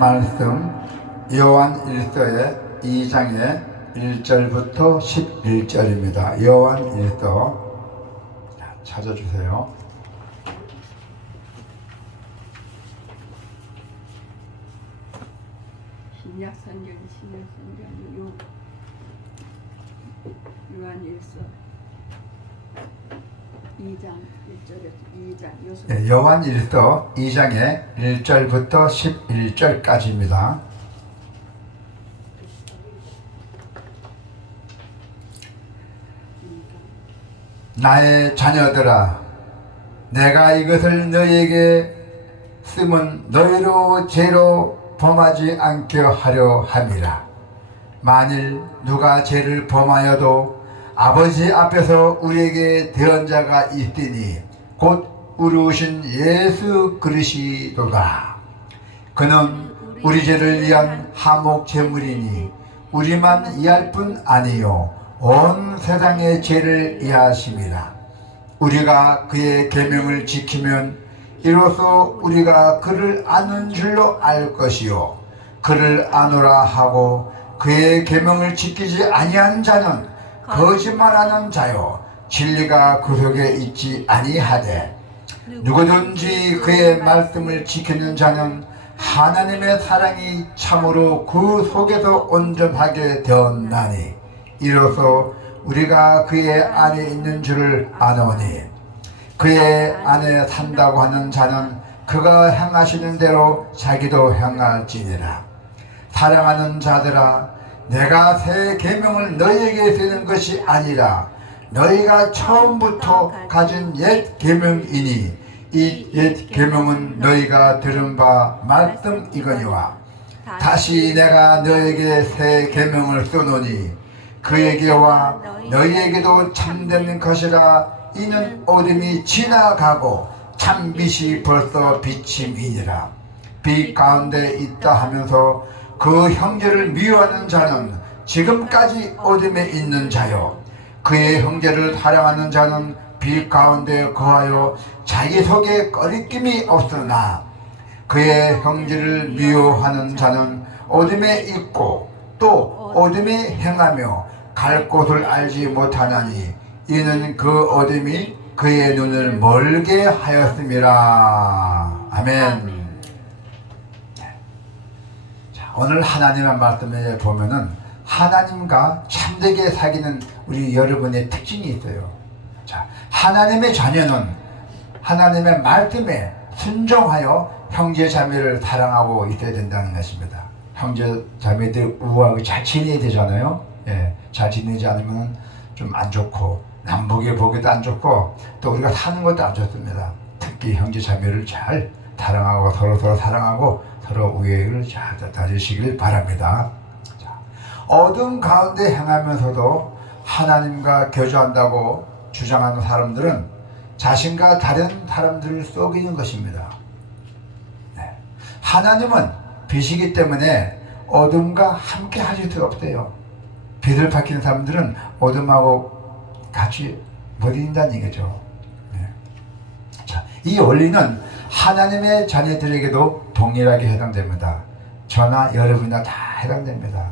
말씀 요한 1서의 2장의 1절부터 11절입니다. 요한 1서 찾아주세요. 신약성경 요한 1서 2장 1절에서 2장 요한 1서 2장의 1절부터 11절까지입니다. 나의 자녀들아, 내가 이것을 너희에게 쓰면 너희로 죄로 범하지 않게 하려 함이라. 만일 누가 죄를 범하여도 아버지 앞에서 우리에게 대언자가 있으니 곧 의로우신 예수 그리스도가. 그는 우리 죄를 위한 화목 제물이니 우리만 이할 뿐 아니요 온 세상의 죄를 이하심이라. 우리가 그의 계명을 지키면 이로써 우리가 그를 아는 줄로 알 것이요 그를 아노라 하고 그의 계명을 지키지 아니한 자는 거짓말하는 자요 진리가 그 속에 있지 아니하되 누구든지 그의 말씀을 지키는 자는 하나님의 사랑이 참으로 그 속에서 온전하게 되었나니 이로써 우리가 그의 안에 있는 줄을 아노니 그의 안에 산다고 하는 자는 그가 행하시는 대로 자기도 행할지니라. 사랑하는 자들아, 내가 새 계명을 너희에게 쓰는 것이 아니라 너희가 처음부터 가진 옛 계명이니 이 옛 계명은 너희가 들은 바 말씀이거니와 다시 내가 너희에게 새 계명을 쓰노니 그에게와 너희에게도 참된 것이라. 이는 어둠이 지나가고 참빛이 벌써 비침이니라. 빛 가운데 있다 하면서 그 형제를 미워하는 자는 지금까지 어둠에 있는 자요 그의 형제를 사랑하는 자는 빛 가운데 거하여 자기 속에 꺼리낌이 없으나 그의 형제를 미워하는 자는 어둠에 있고 또 어둠에 행하며 갈 곳을 알지 못하나니 이는 그 어둠이 그의 눈을 멀게 하였음이라. 아멘. 자, 오늘 하나님의 말씀에 보면은 하나님과 참되게 사귀는 우리 여러분의 특징이 있어요. 자, 하나님의 자녀는 하나님의 말씀에 순종하여 형제 자매를 사랑하고 있어야 된다는 것입니다. 형제 자매들 우아하게 잘 지내야 되잖아요. 예, 잘 지내지 않으면 좀 안 좋고 남북의 보기도 안 좋고 또 우리가 사는 것도 안 좋습니다. 특히 형제 자매를 잘 사랑하고 서로 사랑하고 서로 우애를 잘 다지시길 바랍니다. 자, 어둠 가운데 행하면서도 하나님과 교제한다고 주장하는 사람들은 자신과 다른 사람들을 속이는 것입니다. 네. 하나님은 빛이기 때문에 어둠과 함께 하실 수가 없대요. 빛을 밝히는 사람들은 어둠하고 같이 못 있다는 얘기죠. 네. 자, 이 원리는 하나님의 자녀들에게도 동일하게 해당됩니다. 저나 여러분이나 다 해당됩니다.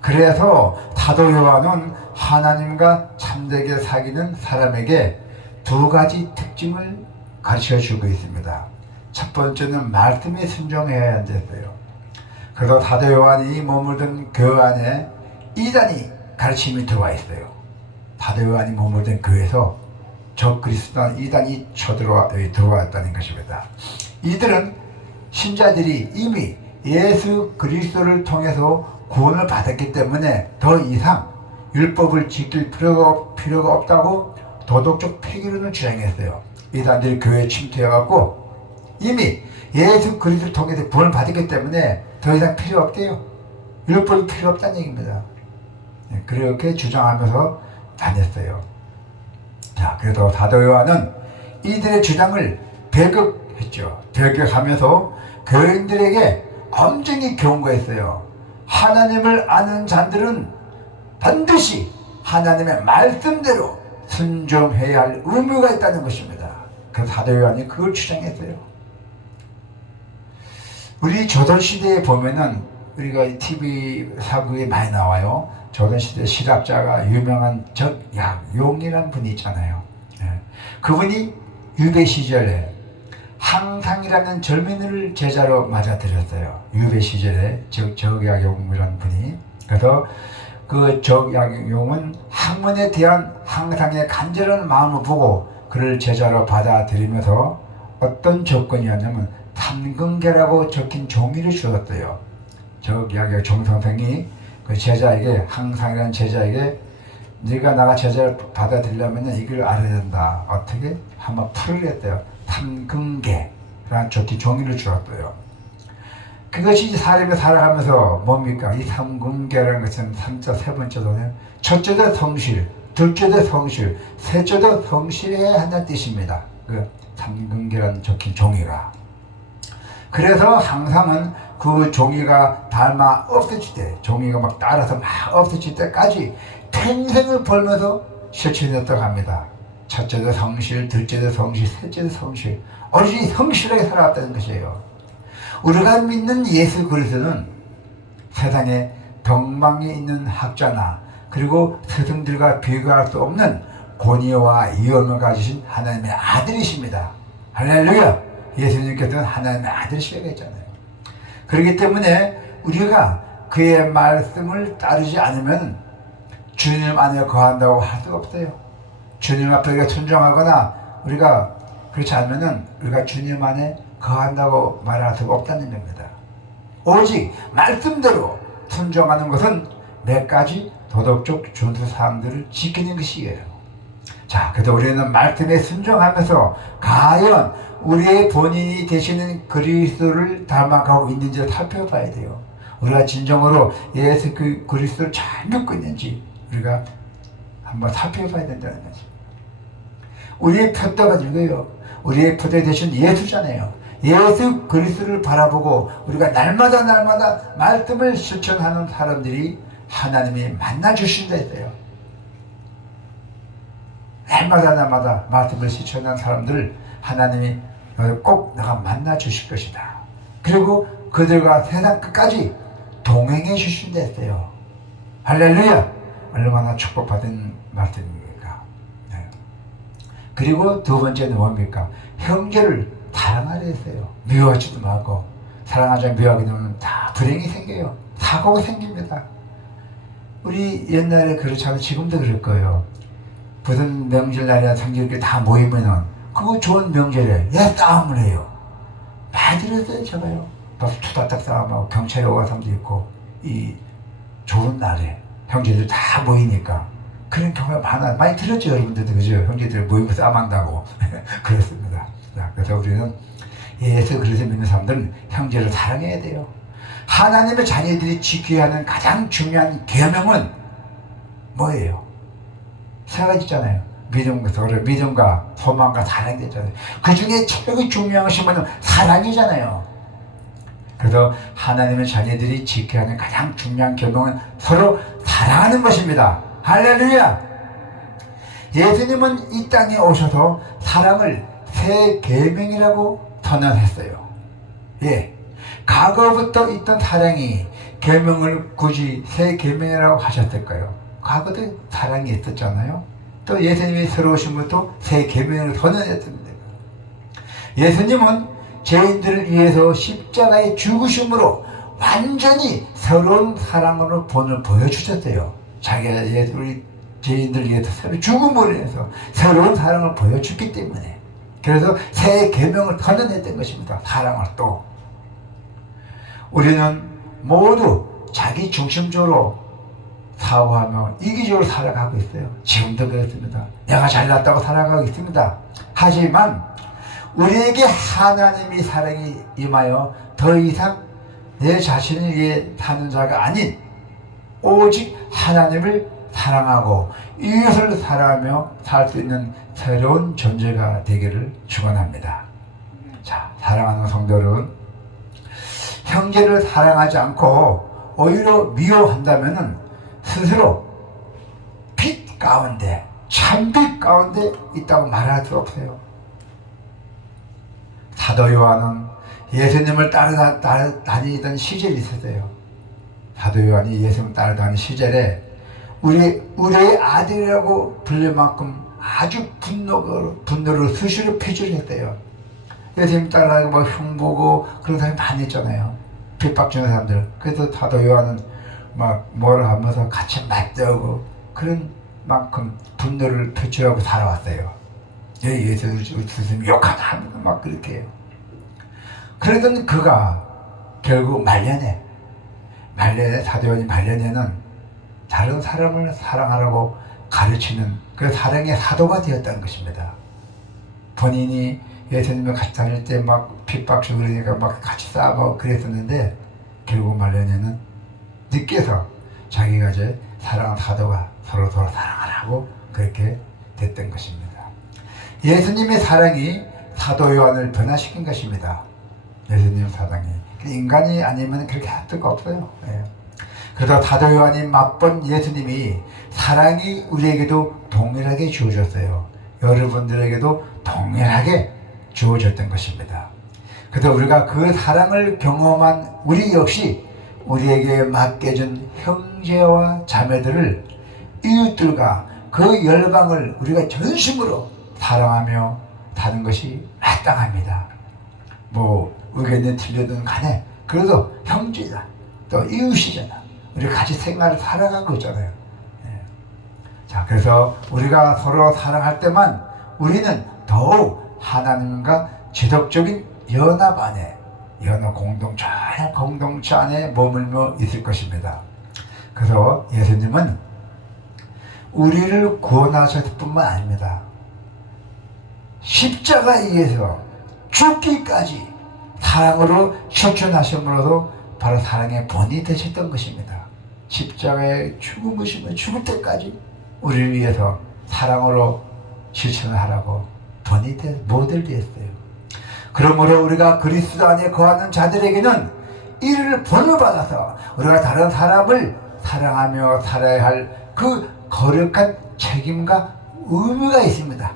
그래서 사도 요한은 하나님과 참되게 사귀는 사람에게 두 가지 특징을 가르쳐 주고 있습니다. 첫 번째는 말씀에 순종해야 된대요. 그래서 사도 요한이 머물던 교회 안에 이단이 가르침이 들어와 있어요. 사도 요한이 머물던 교회에서 적그리스도나 이단이 들어왔다는 것입니다. 이들은 신자들이 이미 예수 그리스도를 통해서 구원을 받았기 때문에 더 이상 율법을 지킬 필요가 없다고 도덕적 폐기론을 주장했어요. 이단들이 교회에 침투해갖고 이미 예수 그리스도를 통해서 구원을 받았기 때문에 더 이상 필요 없대요. 율법이 필요 없다는 얘기입니다. 그렇게 주장하면서 다녔어요. 자, 그래도 사도 요한은 이들의 주장을 배격했죠. 배격하면서 교인들에게 엄정히 경고했어요. 하나님을 아는 자들은 반드시 하나님의 말씀대로 순종해야 할 의무가 있다는 것입니다. 그 사도 요한이 그걸 주장했어요. 우리 조선시대에 보면은 우리가 TV 사극에 많이 나와요. 조선시대 실학자가 유명한 적약용이라는 분이 있잖아요. 그분이 유배 시절에 항상이라는 젊은이를 제자로 맞아들였어요. 유배 시절에 적약용이라는 분이. 그래서 그 적약용은 학문에 대한 항상의 간절한 마음을 보고 그를 제자로 받아들이면서 어떤 조건이었냐면 탐근계라고 적힌 종이를 주었대요. 적약용 종선생이 그 제자에게, 항상이라는 제자에게 네가 나가 제자를 받아들이려면 이걸 알아야 된다. 어떻게? 한번 풀으랬대요. 탐근계라는 적힌 종이를 주었대요. 그것이 사람이 살아가면서 뭡니까? 이 탐근계라는 것은 삼자 세 번째로는 첫째도 성실, 둘째도 성실, 셋째도 성실해야 한다는 뜻입니다. 그 탐근계라는 적힌 종이가. 그래서 항상은 그 종이가 닮아 없어질 때, 종이가 막 따라서 막 없어질 때까지 평생을 벌면서 실천했다고 합니다. 첫째도 성실, 둘째도 성실, 셋째도 성실. 어르신이 성실하게 살아왔다는 것이에요. 우리가 믿는 예수 그리스도는 세상에 덕망에 있는 학자나 그리고 스승들과 비교할 수 없는 권위와 위엄을 가지신 하나님의 아들이십니다. 할렐루야! 예수님께서는 하나님의 아들이시라고 했잖아요. 그렇기 때문에 우리가 그의 말씀을 따르지 않으면 주님 안에 거한다고 할 수가 없어요. 주님 앞에 순종하거나 우리가 그렇지 않으면 우리가 주님 안에 거한다고 말할 수가 없다는 겁니다. 오직 말씀대로 순종하는 것은 몇 가지 도덕적 준수사항들을 지키는 것이에요. 자, 그래서 우리는 말씀에 순종하면서 과연 우리의 본인이 되시는 그리스도를 닮아가고 있는지를 살펴봐야 돼요. 우리가 진정으로 예수 그리스도를 잘 믿고 있는지 우리가 한번 살펴봐야 된다는 거죠. 우리의 표대가 누구예요? 우리의 표대 되신 예수잖아요. 예수 그리스도를 바라보고 우리가 날마다 말씀을 실천하는 사람들이 하나님이 만나주신다 했어요. 날마다 말씀을 실천하는 사람들을 하나님이 꼭 내가 만나주실 것이다. 그리고 그들과 세상 끝까지 동행해 주신다 했어요. 할렐루야! 얼마나 축복받은 말씀입니까? 네. 그리고 두 번째는 뭡니까? 형제를 사랑하려 했어요. 미워하지도 말고. 사랑하지 않고 미워하게 되면 다 불행이 생겨요. 사고가 생깁니다. 우리 옛날에 그렇지 않아도 지금도 그럴 거예요. 무슨 명절날이나 성질이 다 모이면은 그거 좋은 명절에 왜 싸움을 해요? 많이 들었어요, 제가요. 투닥닥 싸움하고 경찰에 오는 사람도 있고, 이 좋은 날에 형제들 다 모이니까 그런 경우가 많이 들었죠, 여러분들도. 그죠? 형제들 모이고 싸움한다고. 그렇습니다. 자, 그래서 우리는 예수 그리스도 믿는 사람들은 형제를 사랑해야 돼요. 하나님의 자녀들이 지켜야 하는 가장 중요한 계명은 뭐예요? 세 가지 있잖아요. 믿음과 소망과 사랑이 있잖아요. 그 중에 최고 중요한 것이 뭐냐면 사랑이잖아요. 그래서 하나님의 자녀들이 지켜야 하는 가장 중요한 계명은 서로 사랑하는 것입니다. 할렐루야! 예수님은 이 땅에 오셔서 사랑을 세 계명이라고 선언했어요. 예, 과거부터 있던 사랑이 계명을 굳이 세 계명이라고 하셨을까요? 과거도 사랑이 있었잖아요. 또 예수님이 새로 오심부터 새 계명을 선언했습니다. 예수님은 죄인들을 위해서 십자가에 죽으심으로 완전히 새로운 사랑으로 본을 보여주셨어요. 자기가 우리 죄인들을 위해서 새로 죽음으로 해서 새로운 사랑을 보여줬기 때문에. 그래서 새 계명을 선언했던 것입니다. 사랑을 또. 우리는 모두 자기 중심적으로 사고하며 이기적으로 살아가고 있어요. 지금도 그렇습니다. 내가 잘났다고 살아가고 있습니다. 하지만 우리에게 하나님이 사랑이 임하여 더 이상 내 자신을 위해 사는 자가 아닌 오직 하나님을 사랑하고 이웃을 사랑하며 살 수 있는 새로운 존재가 되기를 축원합니다. 자, 사랑하는 성도는 형제를 사랑하지 않고 오히려 미워한다면은 스스로 빛 가운데, 참빛 가운데 있다고 말할 수 없어요. 사도 요한은 예수님을 따라다니던 시절이 있었어요. 사도 요한이 예수님을 따라다니는 시절에 우리의 아들이라고 불릴 만큼 아주 분노로 수시로 표출을 했대요. 예수님 따라다니고 막 흉보고 그런 사람이 많이 있잖아요. 핍박 주는 사람들. 그래서 사도 요한은 막 뭐라 하면서 같이 맞대고 그런 만큼 분노를 표출하고 살아왔어요. 예수님 욕하나 하면서 막 그렇게 해요. 그러던 그가 결국 말년에 사도 요한이 말년에는 다른 사람을 사랑하라고 가르치는 그 사랑의 사도가 되었다는 것입니다. 본인이 예수님을 같이 다닐 때 막 핍박주고 그러니까 막 같이 싸우고 그랬었는데 결국 말년에는 느껴서 자기가 이제 사랑하는 사도가 서로 사랑하라고 그렇게 됐던 것입니다. 예수님의 사랑이 사도 요한을 변화시킨 것입니다. 예수님 사랑이 인간이 아니면 그렇게 할 수가 없어요. 그래서 사도 요한이 맛본 예수님이 사랑이 우리에게도 동일하게 주어졌어요. 여러분들에게도 동일하게 주어졌던 것입니다. 그래서 우리가 그 사랑을 경험한 우리 역시 우리에게 맡겨준 형제와 자매들을 이웃들과 그 열방을 우리가 전심으로 사랑하며 사는 것이 마땅합니다. 뭐 의견이 틀려든 간에 그래도 형제다 또 이웃이잖아. 우리 같이 생활을 살아가고 있잖아요. 자, 그래서 우리가 서로 사랑할 때만 우리는 더욱 하나님과 지속적인 연합 안에 공동체 안에 머물며 있을 것입니다. 그래서 예수님은 우리를 구원하셨을 뿐만 아닙니다. 십자가에서 죽기까지 사랑으로 실천하심으로도 바로 사랑의 본이 되셨던 것입니다. 십자가에 죽으시면 죽을 때까지 우리를 위해서 사랑으로 실천을 하라고 모델이 됐어요. 그러므로 우리가 그리스도 안에 거하는 자들에게는 이를 본을 받아서 우리가 다른 사람을 사랑하며 살아야 할 그 거룩한 책임과 의무가 있습니다.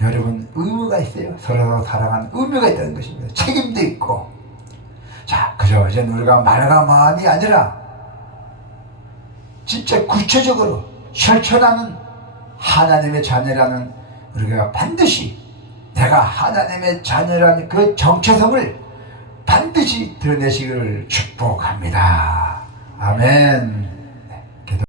여러분, 의무가 있어요. 서로 사랑하는 의무가 있다는 것입니다. 책임도 있고. 자, 그저 이제 우리가 말과 마음이 아니라 진짜 구체적으로 실천하는 하나님의 자녀라는 우리가 반드시 내가 하나님의 자녀라는 그 정체성을 반드시 드러내시기를 축복합니다. 아멘.